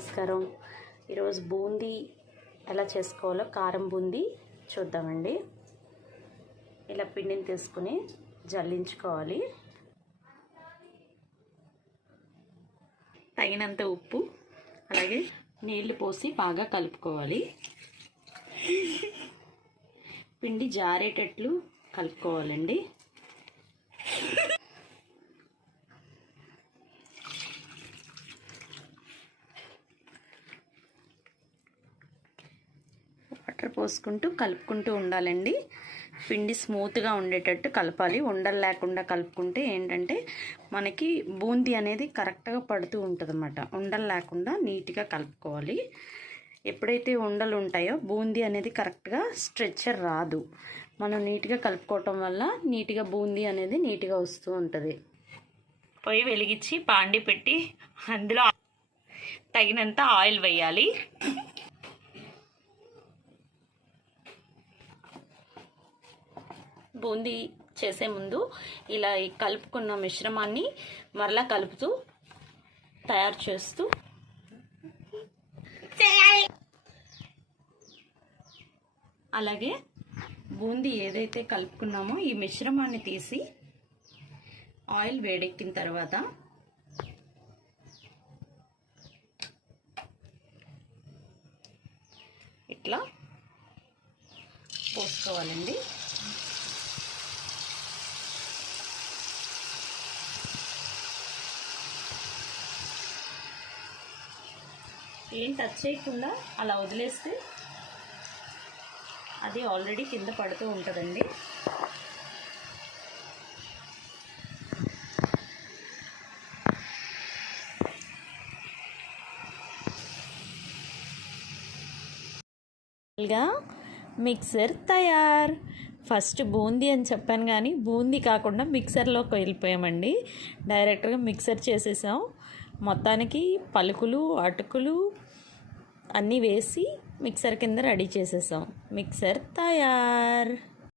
నమస్కారం. ఈరోజు బూందీ ఎలా చేసుకోవాలో కారం బూందీ చూద్దామండి. ఇలా పిండిని తీసుకుని జల్లించుకోవాలి. తగినంత ఉప్పు అలాగే నీళ్లు పోసి బాగా కలుపుకోవాలి. పిండి జారేటట్లు కలుపుకోవాలండి. వాటర్ పోసుకుంటూ కలుపుకుంటూ ఉండాలండి. పిండి స్మూత్గా ఉండేటట్టు కలపాలి. ఉండలు లేకుండా కలుపుకుంటే ఏంటంటే మనకి బూందీ అనేది కరెక్ట్గా పడుతూ ఉంటుంది అన్నమాట. ఉండలు లేకుండా నీట్గా కలుపుకోవాలి. ఎప్పుడైతే ఉండలు ఉంటాయో బూందీ అనేది కరెక్ట్గా స్ట్రెచ్చర్ రాదు. మనం నీట్గా కలుపుకోవటం వల్ల నీట్గా బూందీ అనేది నీట్గా వస్తూ ఉంటుంది. పొయ్యి వెలిగించి బాండి పెట్టి అందులో తగినంత ఆయిల్ వేయాలి. బూందీ చేసే ముందు ఇలా కలుపుకున్న మిశ్రమాన్ని మరలా కలుపుతూ తయారు చేస్తూ అలాగే బూందీ ఏదైతే కలుపుకున్నామో ఈ మిశ్రమాన్ని తీసి ఆయిల్ వేడెక్కిన తర్వాత ఇట్లా పోసుకోవాలండి. ఏం టచ్ చేయకుండా అలా వదిలేస్తే అది ఆల్రెడీ కింద పడుతూ ఉంటుందండి. మిక్సర్ తయార్. ఫస్ట్ బూందీ అని చెప్పాను కానీ బూందీ కాకుండా మిక్సర్లోకి వెళ్ళిపోయామండి. డైరెక్ట్గా మిక్సర్ చేసేసాం. మొత్తానికి పలుకులు అటుకులు అన్నీ వేసి మిక్సర్ కింద రెడీ చేసేసాం. మిక్సర్ తయార్.